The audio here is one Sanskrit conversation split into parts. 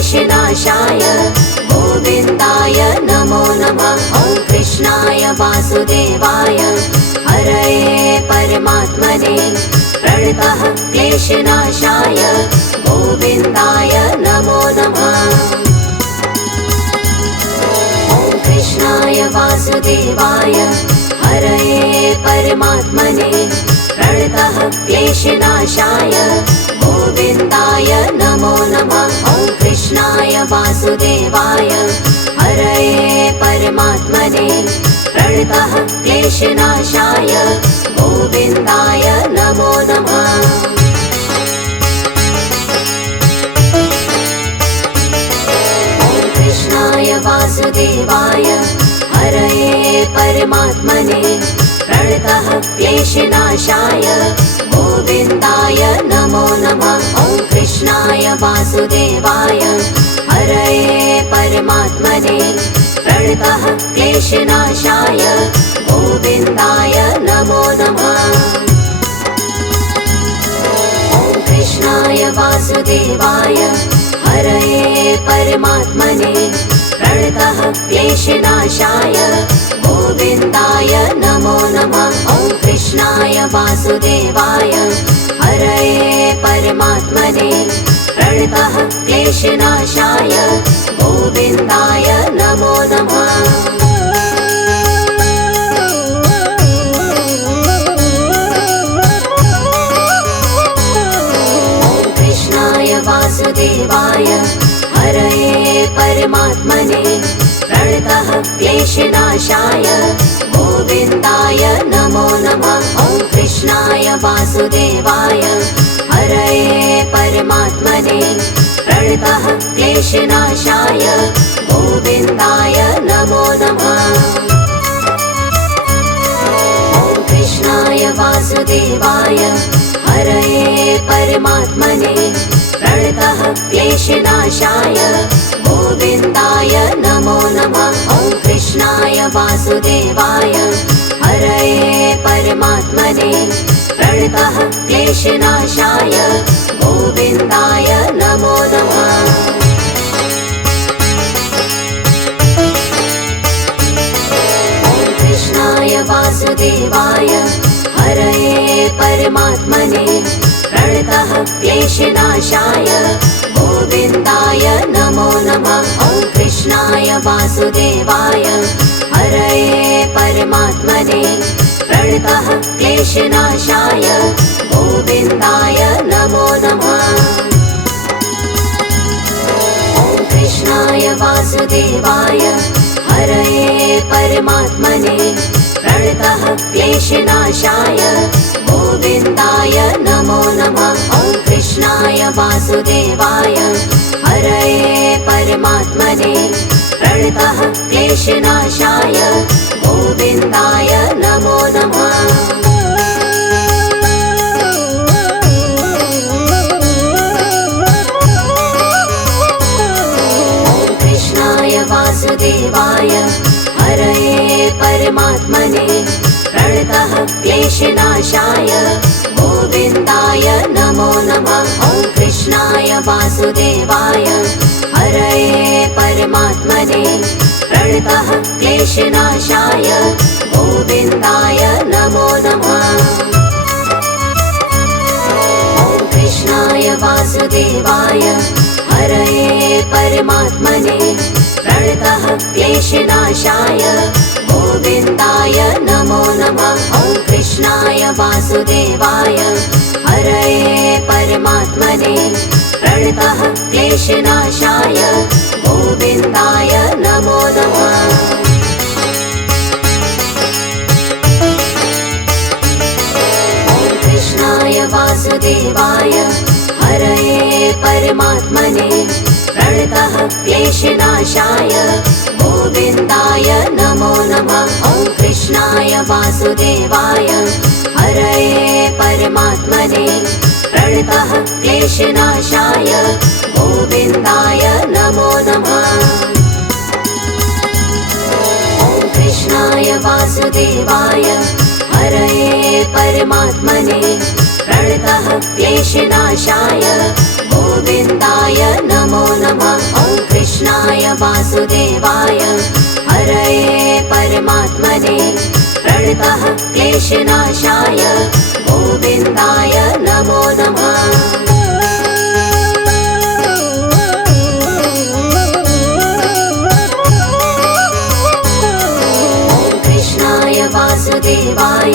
क्लेशनाशाय गोविन्दाय नमो नमः। ॐ कृष्णाय वासुदेवाय हरये परमात्मने प्रणतः क्लेशनाशाय गोविन्दाय नमो नमः। ॐ कृष्णाय वासुदेवाय हरये परमात्मने प्रणतः क्लेशनाशाय गोविन्दाय नमो नमः। ॐ कृष्णाय वासुदेवाय हरये परमात्मने प्रणतः क्लेशनाशाय गोविन्दाय नमो नमः। ॐ कृष्णाय वासुदेवाय हरये परमात्मने प्रणतः क्लेशनाशाय गोविन्दाय नमो नमः। ॐ कृष्णाय वासुदेवाय हरये परमात्मने प्रणतः क्लेशनाशाय गोविन्दाय नमो नमः। ॐ कृष्णाय वासुदेवाय हरये परमात्मने प्रणतः क्लेशनाशाय गोविन्दाय नमो नमः। ॐ कृष्णाय वासुदेवाय हरये परमात्मने प्रणतः क्लेशनाशाय गोविन्दाय नमो नमः। ॐ कृष्णाय वासुदेवाय हरये परमात्मने प्रणतः क्लेशनाशाय गोविन्दाय नमो नमः। ॐ कृष्णाय वासुदेवाय हरये परमात्मने प्रणतः क्लेशनाशाय गोविन्दाय नमो नमः। ॐ कृष्णाय वासुदेवाय हरये परमात्मने प्रणतः क्लेशनाशाय गोविन्दाय नमो नमः। ॐ कृष्णाय वासुदेवाय हरये परमात्मने प्रणतः क्लेशनाशाय गोविन्दाय नमो नमः। ॐ कृष्णाय वासुदेवाय हरये परमात्मने प्रणतः क्लेशनाशाय गोविन्दाय नमो नमः। ॐ कृष्णाय वासुदेवाय हरये परमात्मने प्रणतः क्लेशनाशाय गोविन्दाय नमो नमः। ॐ कृष्णाय वासुदेवाय हरये परमात्मने प्रणतः क्लेशनाशाय गोविन्दाय नमो नमः। ॐ कृष्णाय वासुदेवाय हरये परमात्मने प्रणतः क्लेशनाशाय गोविन्दाय नमो नमः। ॐ कृष्णाय वासुदेवाय हरये परमात्मने प्रणतः क्लेशनाशाय गोविन्दाय नमो नमः। ॐ कृष्णाय वासुदेवाय हरये परमात्मने प्रणतः क्लेशनाशाय गोविन्दाय नमो नमः। ॐ कृष्णाय वासुदेवाय हरये परमात्मने प्रणतः क्लेशनाशाय गोविन्दाय नमो नमः। ॐ कृष्णाय वासुदेवाय हरये परमात्मने प्रणतः क्लेशनाशाय गोविन्दाय नमो नमः। ॐ कृष्णाय वासुदेवाय हरये परमात्मने प्रणतः क्लेशनाशाय गोविन्दाय नमो नमः। ॐ कृष्णाय वासुदेवाय हरये परमात्मने प्रणतः क्लेशनाशाय गोविन्दाय नमो नमः। ॐ कृष्णाय वासुदेवाय हरये परमात्मने प्रणतः क्लेशनाशाय गोविन्दाय नमो नमः। वासुदेवाय हरये परमात्मने प्रणतः क्लेशनाशाय गोविन्दाय नमो नमः। वासुदेवाय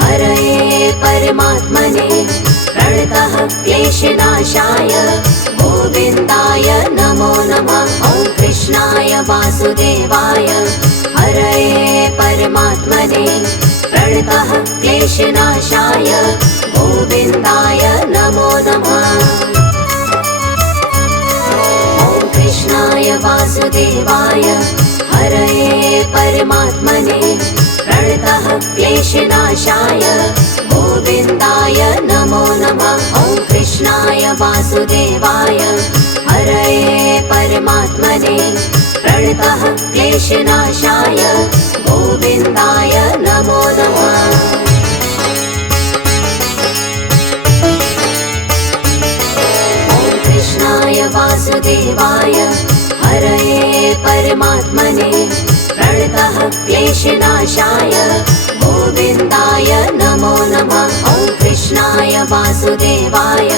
हरये परमात्मने प्रणतः क्लेशनाशाय गोविन्दाय नमो नमः। ॐ कृष्णाय वासुदेवाय हरये परमात्मने प्रणतः क्लेशनाशाय गोविन्दाय नमो नमः। ॐ कृष्णाय वासुदेवाय हरये परमात्मने प्रणतः क्लेशनाशाय गोविन्दाय नमो नमः। ॐ कृष्णाय वासुदेवाय हरये परमात्मने प्रणतः क्लेशनाशाय गोविन्दाय नमो नमः। ॐ कृष्णाय वासुदेवाय हरये परमात्मने प्रणतः क्लेशनाशाय गोविन्दाय नमो नमः। ॐ कृष्णाय वासुदेवाय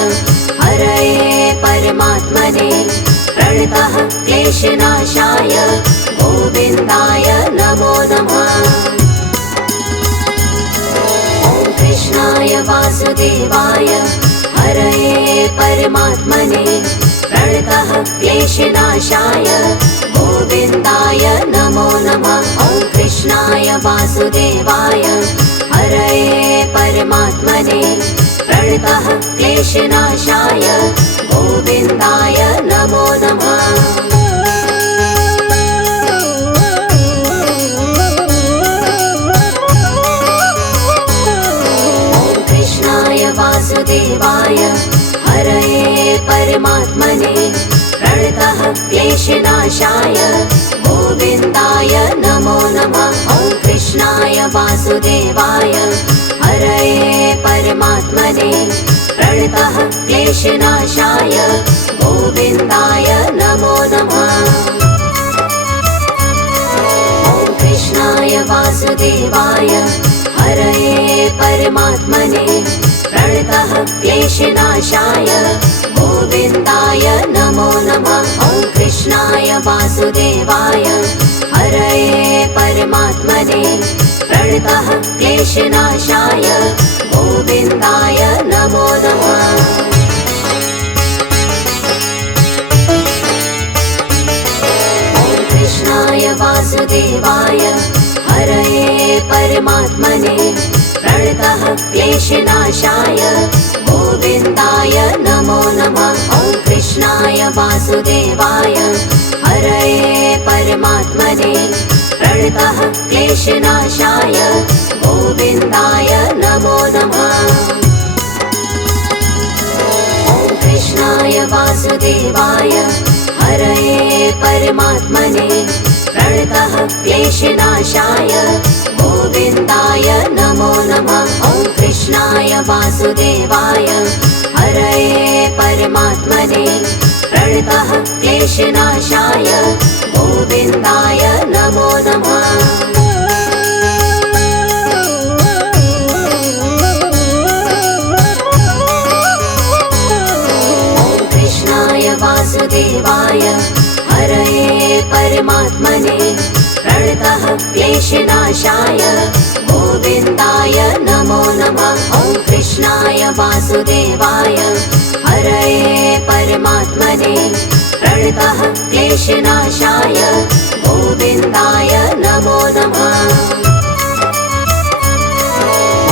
हरये परमात्मने प्रणतः क्लेशनाशाय गोविन्दाय नमो नमः। ॐ कृष्णाय वासुदेवाय हरये परमात्मने प्रणतः क्लेशनाशाय गोविन्दाय नमो नमः। ॐ कृष्णाय वासुदेवाय हरये परमात्मने प्रणतः क्लेशनाशाय गोविन्दाय नमो नमः। ॐ कृष्णाय वासुदेवाय हरये परमात्मने प्रणतः क्लेशनाशाय गोविन्दाय नमो नमः। ॐ कृष्णाय वासुदेवाय हरये परमात्मने प्रणतः क्लेशनाशाय गोविन्दाय नमो नमः। ॐ कृष्णाय वासुदेवाय हरये परमात्मने प्रणतः क्लेशनाशाय गोविन्दाय नमो नमः। ॐ कृष्णाय वासुदेवाय हरये परमात्मने प्रणतः क्लेशनाशाय गोविन्दाय नमो नमः। ॐ कृष्णाय वासुदेवाय हरये परमात्मने प्रणतः क्लेशनाशाय गोविन्दाय नमो नमः। ॐ कृष्णाय वासुदेवाय हरये परमात्मने प्रणतः क्लेशनाशाय गोविन्दाय नमो नमः। ॐ कृष्णाय वासुदेवाय हरये परमात्मने प्रणतः क्लेशनाशाय गोविन्दाय नमो नमः। ॐ कृष्णाय वासुदेवाय हरये परमात्मने प्रणतः क्लेशनाशाय गोविन्दाय नमो नमः। ॐ कृष्णाय वासुदेवाय हरये परमात्मने प्रणतः क्लेशनाशाय गोविन्दाय नमो नमः। ॐ कृष्णाय वासुदेवाय हरये परमात्मने प्रणतः क्लेशनाशाय गोविन्दाय नमो नमः।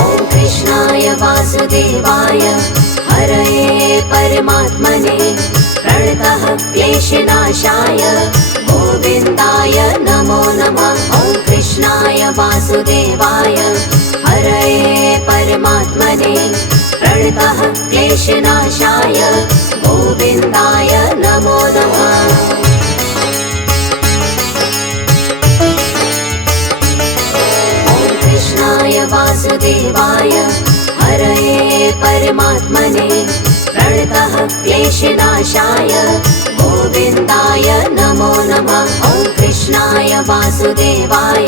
ॐ कृष्णाय वासुदेवाय हरये परमात्मने प्रणतः क्लेशनाशाय गोविन्दाय नमो नमः। ॐ कृष्णाय वासुदेवाय हरये परमात्मने प्रणतः क्लेशनाशाय गोविन्दाय नमो नमः। ॐ कृष्णाय वासुदेवाय हरये परमात्मने प्रणतः क्लेशनाशाय गोविन्दाय नमो नमः। ॐ वासुदेवाय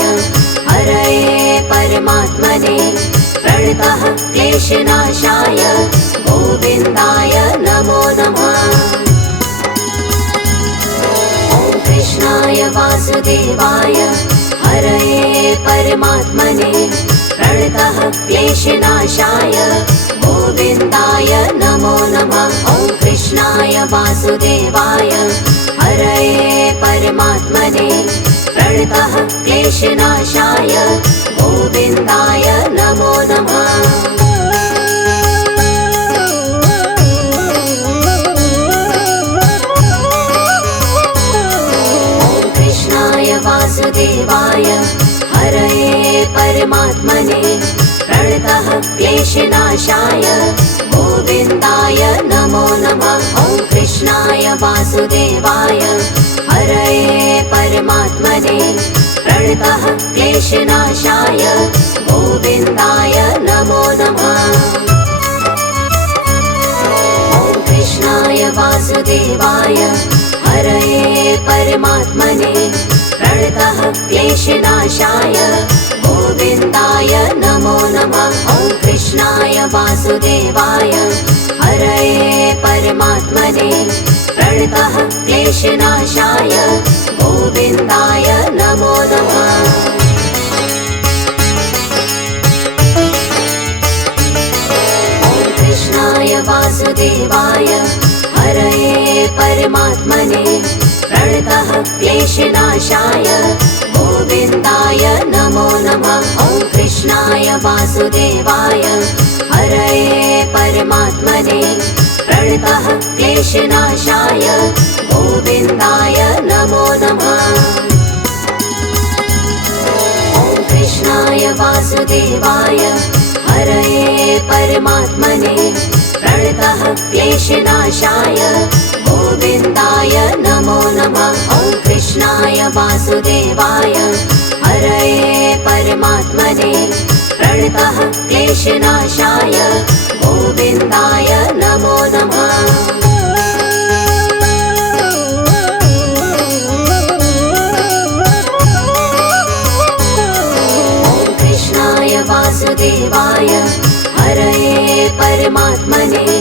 हरये परमात्मने प्रणतः क्लेशनाशाय गोविन्दाय नमो नमः। ॐ कृष्णाय वासुदेवाय हरये परमात्मने प्रणतः क्लेशनाशाय गोविन्दाय नमो नमः। ॐ कृष्णाय वासुदेवाय हरये परमात्मने प्रणतः क्लेशनाशाय गोविन्दाय नमो नमः। ॐ कृष्णाय वासुदेवाय हरये परमात्मने प्रणतः क्लेशनाशाय गोविन्दाय नमो नमः। ॐ कृष्णाय वासुदेवाय हरये परमात्मने प्रणतः क्लेशनाशाय गोविन्दाय नमो नमः। ॐ कृष्णाय वासुदेवाय हरये परमात्मने प्रणतः क्लेशनाशाय गोविन्दाय नमो नमः। ॐ कृष्णाय वासुदेवाय हरये परमात्मने प्रणतः क्लेशनाशाय गोविन्दाय नमो नमः। ॐ कृष्णाय वासुदेवाय हरये परमात्मने प्रणतः क्लेशनाशाय गोविन्दाय नमो नमः। ॐ कृष्णाय वासुदेवाय हरये परमात्मने प्रणतः क्लेशनाशाय गोविन्दाय नमो नमः। ॐ कृष्णाय वासुदेवाय हरये परमात्मने प्रणतः क्लेशनाशाय गोविन्दाय नमो नमः। ॐ कृष्णाय वासुदेवाय हरये परमात्मने प्रणतः क्लेशनाशाय गोविन्दाय नमो नमः। ॐ कृष्णाय वासुदेवाय हरये परमात्मने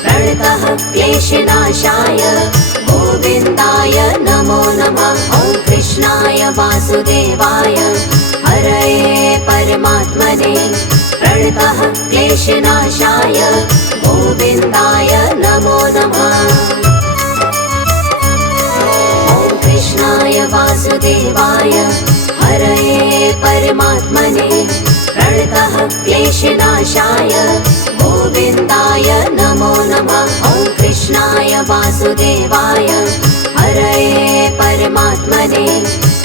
प्रणतः क्लेशनाशाय गोविन्दाय नमो नमः। ॐ कृष्णाय वासुदेवाय हरये परमात्मने प्रणतः क्लेशनाशाय गोविन्दाय नमो नमः। ॐ कृष्णाय वासुदेवाय हरये परमात्मने प्रणतः क्लेशनाशाय गोविन्दाय नमो नमः। ॐ कृष्णाय वासुदेवाय हरये परमात्मने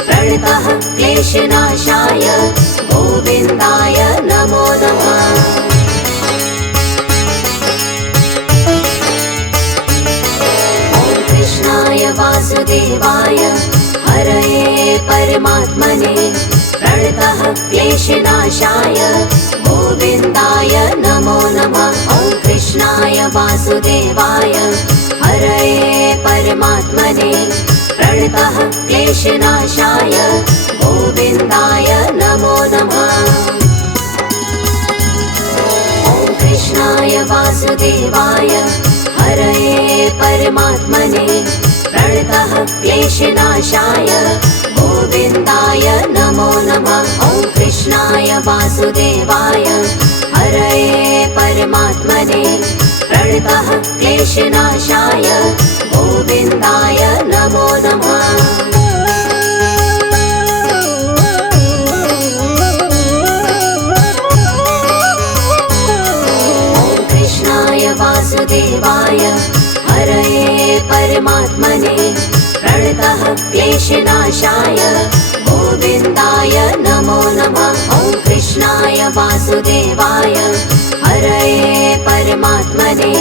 प्रणतः क्लेशनाशाय गोविन्दाय नमो नमः। ॐ कृष्णाय वासुदेवाय हरये परमात्मने प्रणतः क्लेशनाशाय गोविन्दाय नमो नमः। ॐ कृष्णाय वासुदेवाय हरये परमात्मने प्रणतः क्लेशनाशाय गोविन्दाय नमो नमः। ॐ कृष्णाय वासुदेवाय हरये परमात्मने प्रणतः क्लेशनाशाय गोविन्दाय नमो नमः। ॐ कृष्णाय वासुदेवाय हरये परमात्मने प्रणतः क्लेशनाशाय गोविन्दाय नमो नमः। ॐ कृष्णाय वासुदेवाय हरये परमात्मने प्रणतः क्लेशनाशाय गोविन्दाय नमो नमः। ॐ कृष्णाय वासुदेवाय हरये परमात्मने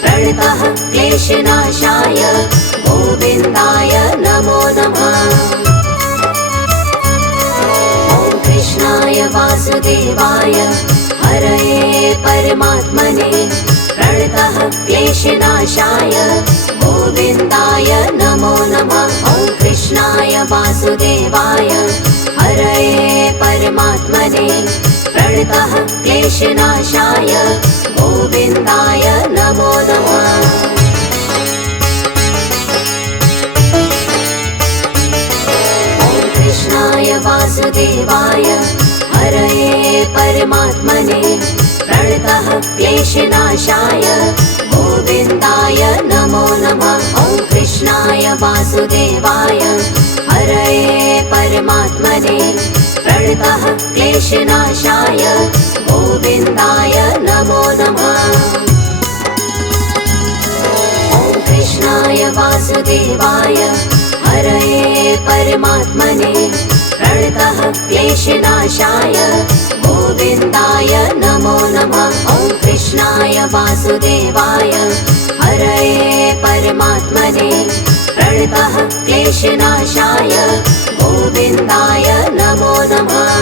प्रणतः क्लेशनाशाय गोविन्दाय नमो नमः। ॐ कृष्णाय वासुदेवाय हरये परमात्मने प्रणतः क्लेशनाशाय गोविन्दाय नमो नमः। ॐ कृष्णाय वासुदेवाय हरये परमात्मने प्रणतः क्लेशनाशाय गोविन्दाय नमो नमः। कृष्णाय वासुदेवाय हरये परमात्मने प्रणतः क्लेशनाशाय गोविन्दाय नमो नमः। ॐ कृष्णाय वासुदेवाय हरये परमात्मने प्रणतः क्लेशनाशाय गोविन्दाय नमो नमः। ॐ कृष्णाय वासुदेवाय हरये परमात्मने प्रणतः क्लेशनाशाय गोविन्दाय नमो नमः। ॐ कृष्णाय वासुदेवाय हरये परमात्मने प्रणतः क्लेशनाशाय गोविन्दाय नमो नमः।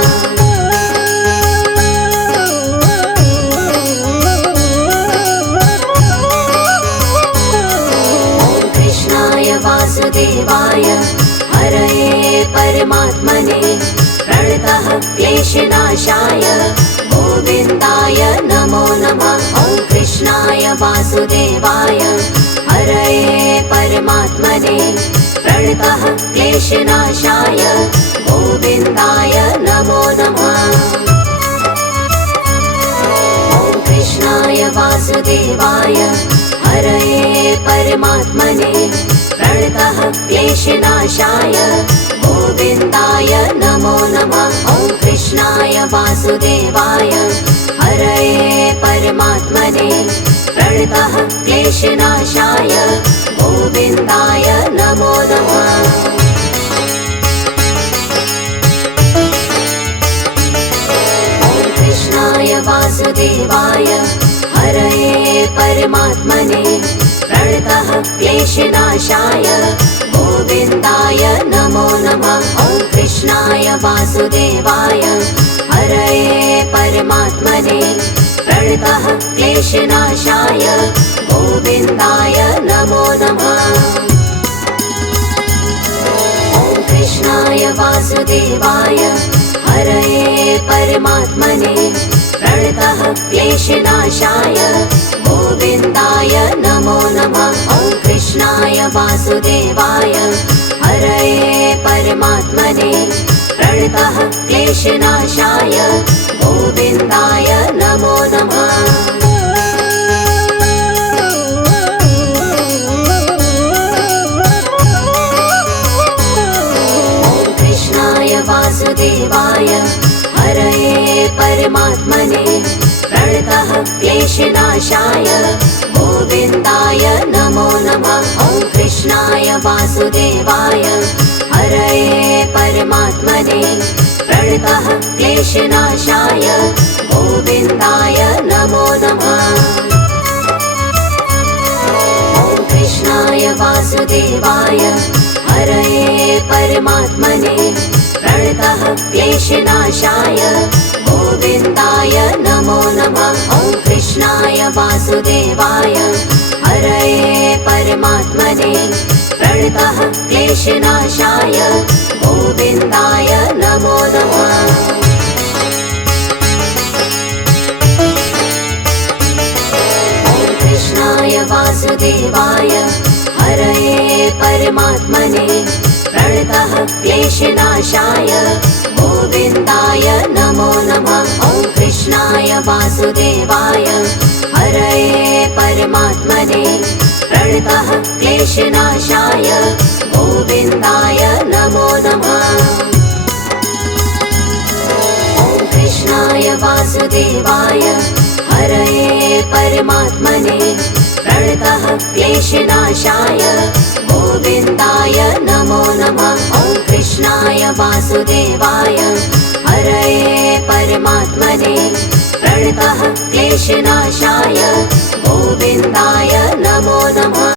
वासुदेवाय हरये परमात्मने प्रणतः क्लेशनाशाय गोविन्दाय नमो नमः। ॐ कृष्णाय वासुदेवाय हरये परमात्मने प्रणतः क्लेशनाशाय गोविन्दाय नमो नमः। ॐ कृष्णाय वासुदेवाय हरये परमात्मने प्रणतः क्लेशनाशाय गोविन्दाय नमो नमः। ॐ कृष्णाय वासुदेवाय हरये परमात्मने प्रणतः क्लेशनाशाय गोविन्दाय नमो नमः। ॐ कृष्णाय वासुदेवाय हरये परमात्मने प्रणतः क्लेशनाशाय गोविन्दाय नमो नमः। ॐ कृष्णाय वासुदेवाय हरये परमात्मने प्रणतः क्लेशनाशाय गोविन्दाय नमो नमः। ॐ कृष्णाय वासुदेवाय हरये परमात्मने प्रणतः क्लेशनाशाय गोविन्दाय नमो नमः। ॐ कृष्णाय वासुदेवाय हरये परमात्मने प्रणतः क्लेशनाशाय गोविन्दाय नमो नमः। ॐ कृष्णाय वासुदेवाय हरये परमात्मने प्रणतः क्लेशनाशाय गोविन्दाय नमो नमः। ॐ कृष्णाय वासुदेवाय हरये परमात्मने प्रणतः क्लेशनाशाय गोविन्दाय नमो नमः। ॐ कृष्णाय वासुदेवाय हरये परमात्मने प्रणतः क्लेशनाशाय गोविन्दाय नमो नमः। ॐ कृष्णाय वासुदेवाय हरये परमात्मने प्रणतः क्लेशनाशाय गोविन्दाय नमो नमः। ॐ कृष्णाय वासुदेवाय हरये परमात्मने प्रणतः क्लेशनाशाय गोविन्दाय नमो नमः। ॐ कृष्णाय वासुदेवाय हरये परमात्मने प्रणतः क्लेशनाशाय गोविन्दाय नमो नमः। ॐ कृष्णाय वासुदेवाय हरये परमात्मने प्रणतः क्लेशनाशाय गोविन्दाय नमो नमः। ॐ कृष्णाय वासुदेवाय हरये परमात्मने प्रणतः क्लेशनाशाय गोविन्दाय नमो नमः।